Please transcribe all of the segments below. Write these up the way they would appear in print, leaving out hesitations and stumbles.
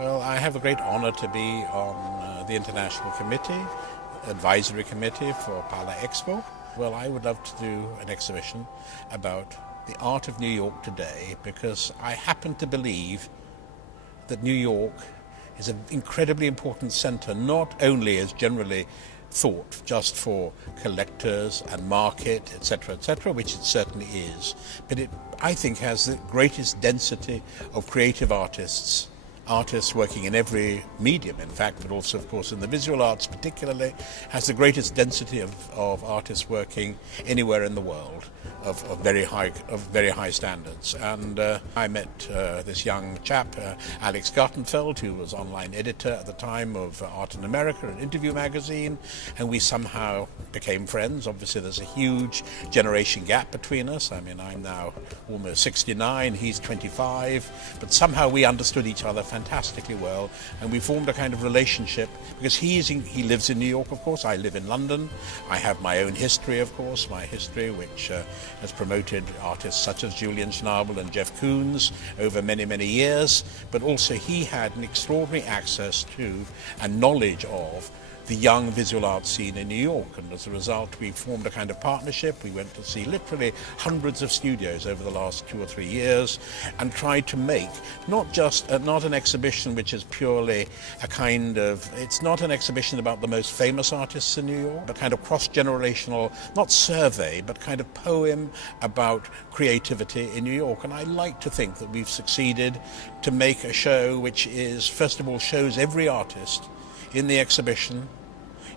Well, I have a great honor to be on the International Committee, Advisory Committee for Pala Expo. Well, I would love to do an exhibition about the art of New York today because I happen to believe that New York is an incredibly important center, not only as generally thought just for collectors and market, etc., which it certainly is, but it, I think, has the greatest density of creative artists working in every medium, in fact, but also, of course, in the visual arts particularly, has the greatest density of artists working anywhere in the world of very high standards. And I met this young chap, Alex Gartenfeld, who was online editor at the time of Art in America, an interview magazine, and we somehow became friends. Obviously, there's a huge generation gap between us. I mean, I'm now almost 69, he's 25, but somehow we understood each other fantastically well, and we formed a kind of relationship because he lives in New York, of course. I live in London. I have my own history, of course, my history which has promoted artists such as Julian Schnabel and Jeff Koons over many, many years, but also he had an extraordinary access to and knowledge of the young visual arts scene in New York, and as a result we formed a kind of partnership. We went to see literally hundreds of studios over the last 2 or 3 years and tried to make not an exhibition which is purely a kind of, it's not an exhibition about the most famous artists in New York, but kind of cross-generational, not survey, but kind of poem about creativity in New York. And I like to think that we've succeeded to make a show which is, first of all, shows every artist in the exhibition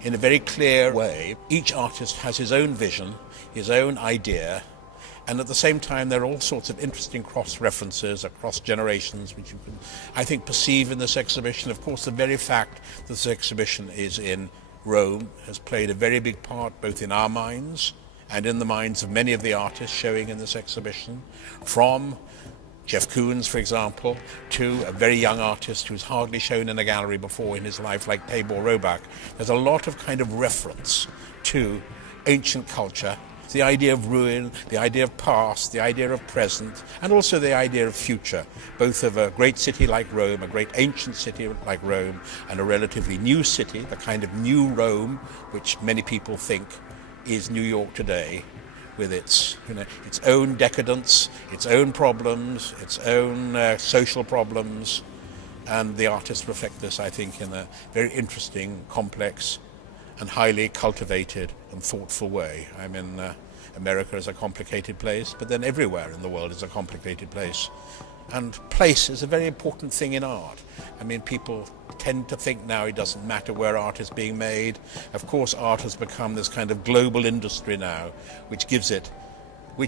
in a very clear way. Each artist has his own vision, his own idea, and at the same time there are all sorts of interesting cross-references across generations which you can, I think, perceive in this exhibition. Of course, the very fact that this exhibition is in Rome has played a very big part both in our minds and in the minds of many of the artists showing in this exhibition, from Jeff Koons, for example, to a very young artist who's hardly shown in a gallery before in his life, like Tabor Roback. There's a lot of kind of reference to ancient culture, the idea of ruin, the idea of past, the idea of present, and also the idea of future, both of a great city like Rome, a great ancient city like Rome, and a relatively new city, the kind of new Rome, which many people think is New York today, with its own decadence, its own problems, its own social problems, and the artists reflect this, I think, in a very interesting, complex, and highly cultivated and thoughtful way. I mean, America is a complicated place, but then everywhere in the world is a complicated place. And place is a very important thing in art. I mean, people tend to think now it doesn't matter where art is being made. Of course, art has become this kind of global industry now, which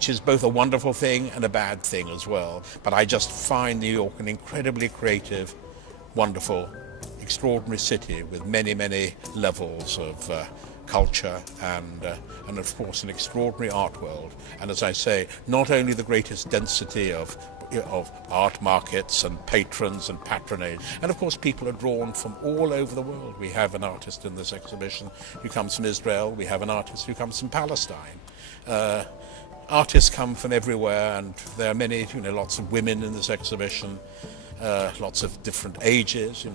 is both a wonderful thing and a bad thing as well. But I just find New York an incredibly creative, wonderful, extraordinary city with many, many levels of culture and of course an extraordinary art world. And as I say, not only the greatest density of art markets and patrons and patronage, and of course people are drawn from all over the world. We have an artist in this exhibition who comes from Israel, we have an artist who comes from Palestine. Artists come from everywhere, and there are many, lots of women in this exhibition, lots of different ages.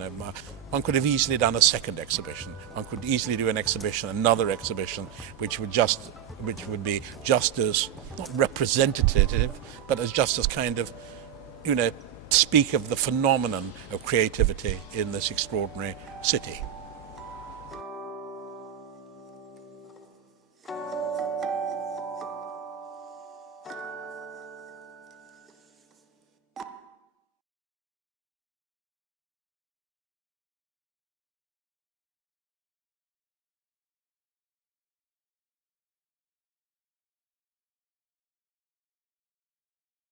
One could have easily done a second exhibition. One could easily do another exhibition, which would be just as, not representative, but just as kind of, speak of the phenomenon of creativity in this extraordinary city.